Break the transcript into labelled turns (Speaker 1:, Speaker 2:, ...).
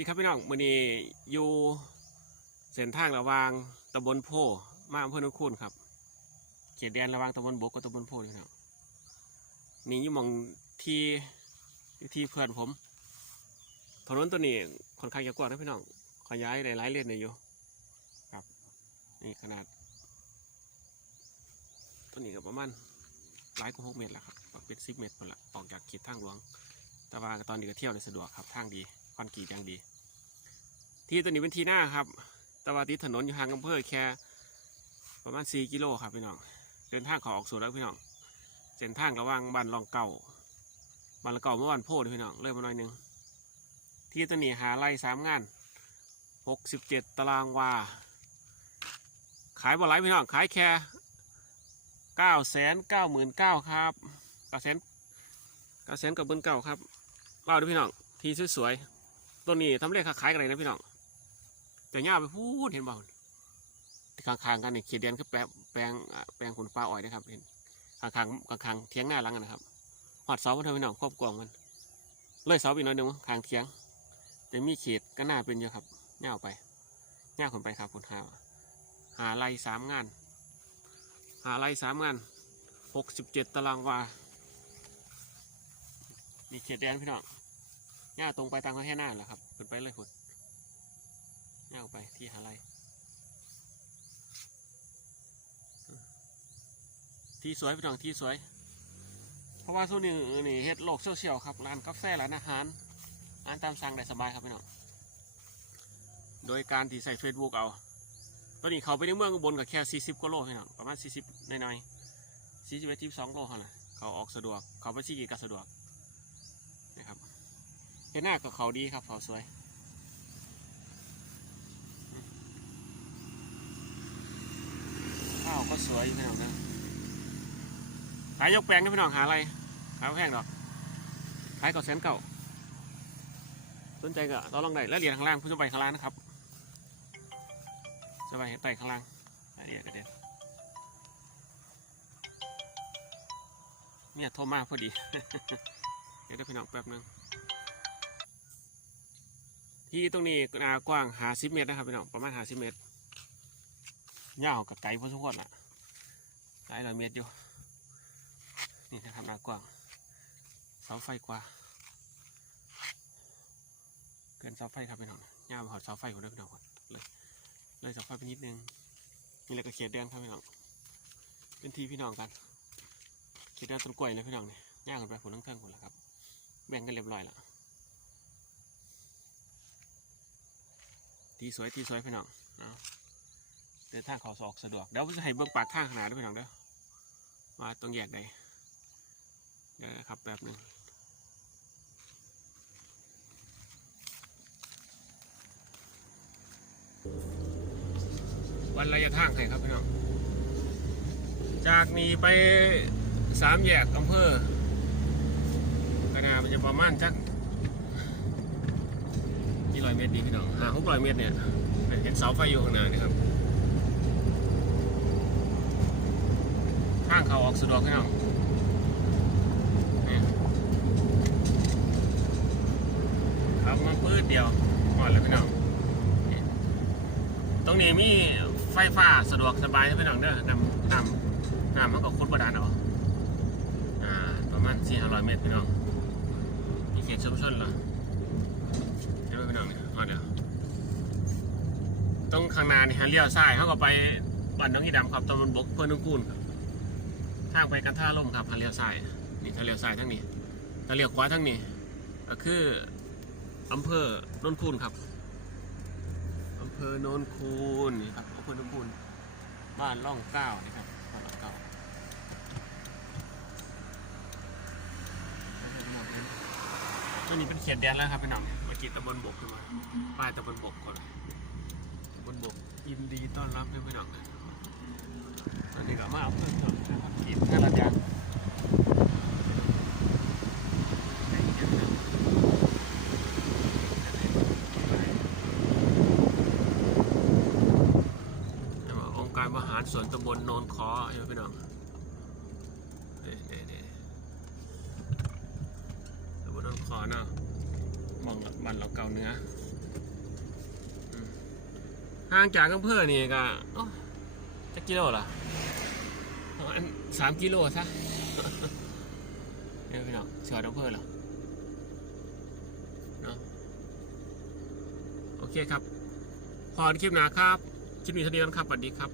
Speaker 1: ดีครับพี่น้องมือนี้อยู่เส้นทางระหว่างตำบลโพมาอำเภอโนนคูนครับเขตแดนระหว่างตำบลบกกับตำบลโพนี่ครับนี่อยู่หมองที่ที่เพื่อนผม ถนนตัวนี้ค่อนข้างจะกว้างนะพี่น้องขยายหลายๆเลนเลยอยู่ครับนี่ขนาดตัวนี้ก็ประมาณหลายกว่าหกเมตรแล้วครับเป็นสิบเมตรหมดละออกจากเขตทางหลวง แต่ว่าตอนนี้ก็เที่ยวในสะดวกครับทางดี คอนกรีตอย่างดี ที่ตัวนี้เป็นที่หน้าครับต่ว่าติดถนนอยู่ห่างอำเภอแค่ประมาณ 4 กิโลครับพี่น้องเดินทางขาออกสู่แล้วพี่น้องเส้นทางระหว่างบ้านรองเก่าบ้านรองเก่าเมื่อวันโพดพี่น้องเลยมาหน่อยหนึงที่ตัวนี้หาไล่สามงาน 67 ตารางวาขายบ่ไรพี่น้องขายแค่เก้าแสนเก้าหมื่นเก้าครับเก้าแสนเก้าแสนกับเบิ้นเก้าครับเล่าด้วยพี่น้อง ที่สวยๆ ต้นนี้ทำเลขขายกันเลยนะพี่น้องแต่ย่าไปพูดเห็นบ่ที่ข้างๆกันนี่เขียดเดียนคือแปลงแปลงแปลงผลฟ้าอ้อยนะครับเห็นข้างๆข้างๆเทียงหน้าหลังกันนะครับหอดเสาพื่อนพี่น้องครอบกวางมันเลยเสาไปหน่อยหนึงข้างเทียง แต่มีเขตก็น่าเป็นอยู่ครับย่าไปย่าคนไปครับคุณหาหาไล่สามงาน หาไล่สามงานหกสิบเจ็ดตารางวามีเขตแดนพี่น้อง ย่าตรงไปตามเขาแค่หน้าแหละครับขึ้นไปเลยคุณย่าออกไปที่หาไรที่สวยพี่น้องที่สวย เพราะว่าส่วนนี้นี่เฮ็ดโลกโซเชียลครับร้านกาแฟร้านอาหารร้านตามสั่งได้สบายครับพี่น้องโดยการที่ใส่เฟซบุ๊กเอาตอนนี้เขาไปในเมืองบลกับแค่ 40กิโลพี่น้องประมาณ 40หน่อยๆ41 42โลเท่านั้นเขาออกสะดวกเขาไปชี้กีก็สะดวก เห็นหน้ากับเขาดีครับเขาสวยข้าวก็สวยพี่น้องนะขายยกแปลงนะพี่น้องหาอะไรขายแพงดอกขายเก่าแสนเก่าสนใจก็เราลองได้แล้วเหรียญข้างล่างผู้ชมไปข้างล่างนะครับจะไปไต่ข้างล่างรายละเอียดกันเด็ดเนี่ยโทรมาพอดี เดี๋ยวเดี๋ยวพี่น้องแป๊บนึง ที่ตรงนี้นากว้างหาสิบเมตรนะครับพี่น้องประมาณหาสิบเมตรยาวกับไกลพอสมควรละหลายร้อยเมตรอยู่นี่นะครับนากว้างเสาไฟกว่า เกินเสาไฟครับพี่น้องยาวมาหอดเสาไฟคนเดียวพี่น้องก่อนเลยเลยเสาไฟไปนิดนึงนี่แหละก็เขียดแดนครับพี่น้องเป็นทีพี่น้องกันเขียดแดนต้นกล้วยนะพี่น้องเนี่ยย่างกันไปผลทั้งเครื่องหมดแล้วครับแบ่งกันเรียบร้อยแล้ว ทีสวยทีสวยพี่น้องเอาเดินทางเขาสออกสะดวกเดี๋ยวผมจะให้เบิ้งปากข้างขนาดด้วยพี่น้องเด้อว่าต้องแยกใดเดี๋ยวนะครับแป๊บหนึงวันระยะทางให้ครับพี่น้องจากนี้ไปสามแยกอำเภอขนาดมันจะประมาณจัก กี่ร้อยเมตรดีพี่น้องห้าหกร้อยเมตรเนี่ยเห็นเสาไฟอยู่ข้างหน้านี่ครับทางเขาออกสะดวกพี่น้องครับมาปื้ดเดียวหมดเลยพี่น้องตรงนี้มีไฟฟ้าสะดวกสบายพี่น้องเด้อนำนำนำมันก็คุดประดานเออ่าประมาณสี่ห้าร้อยเมตรพี่น้องมีเขตชุมชนเหรอ เดี๋ยวไปน้องเนี่ยเอาเดี๋ยวตรงข้างหน้านี่ฮะเลี้ยวซ้ายเขาก็ไปบ้านน้องอีดำครับตำบลบกเพื่อนนุ่งคูนครับทางไปกันท่าล่มครับฮะเลี้ยวซ้ายนี่ถ้าเลี้ยวซ้ายทั้งนี้ถ้าเลี้ยวขวาทั้งนี้ก็คืออำเภอโนนคูนครับอำเภอโนนคูนนี่ครับอำเภอโนนคูนบ้านร่องเก้านี่ครับบ้านร่องเก้าตัวนี้เป็นเขตแดนแล้วครับพี่น้อง กี้ตำบลบกขึ้นมาป้ายตำบลบกก่อนตำบลบกยินดีต้อนรับด้วยพี่น้องนะตอนนี้ก็มาเอาเพื่อนก่อนนะครับกินงานละจานองค์การบริหารส่วนตำบลโนนคอใช่ไหมพี่น้องเด้เด้เด้ตำบลโนนคอเนาะ มองบ้านเราเก่าเนื้อห่างจากอำเภอนี่ก็จะกิโลล่ะอันสามกิโลซะเนี่ยพี่น้องชอดอำเภอเหรอเนาะโอเคครับ พอคลิปหนาครับ คลิปนี้เท่านี้นะครับสวัสดีครับ